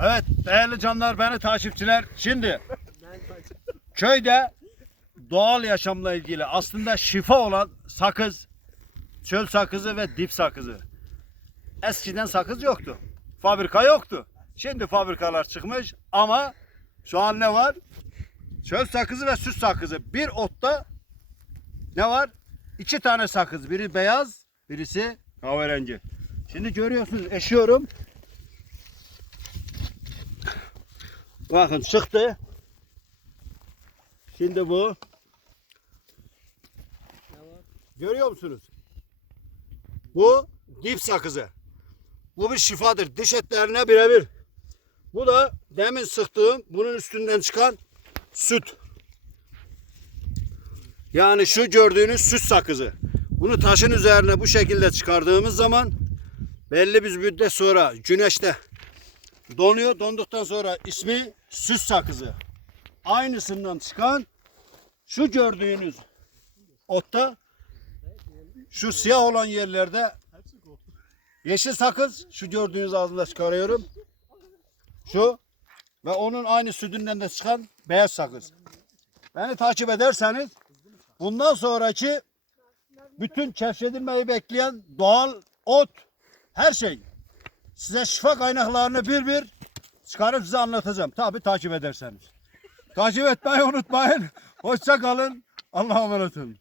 Evet değerli canlar beni takipçiler. Şimdi köyde doğal yaşamla ilgili aslında şifa olan sakız, çöl sakızı ve dip sakızı. Eskiden sakız yoktu. Fabrika yoktu. Şimdi fabrikalar çıkmış ama şu an ne var? Çöl sakızı ve süs sakızı. Bir otta ne var? İki tane sakız. Biri beyaz, birisi kahverengi. Şimdi görüyorsunuz eşiyorum. Bakın çıktı. Şimdi bu. Görüyor musunuz? Bu dip sakızı. Bu bir şifadır. Diş etlerine birebir. Bu da demin sıktığım bunun üstünden çıkan süt. Yani şu gördüğünüz süt sakızı. Bunu taşın üzerine bu şekilde çıkardığımız zaman belli bir müddet sonra güneşte donuyor. Donduktan sonra ismi süs sakızı. Aynısından çıkan şu gördüğünüz otta şu siyah olan yerlerde yeşil sakız şu gördüğünüz ağzında çıkarıyorum. Şu ve onun aynı sütünden de çıkan beyaz sakız. Beni takip ederseniz bundan sonraki bütün keşfedilmeyi bekleyen doğal ot her şey size şifa kaynaklarını bir bir çıkarıp size anlatacağım. Tabi takip ederseniz. Takip etmeyi unutmayın. Hoşça kalın. Allah'a emanet olun.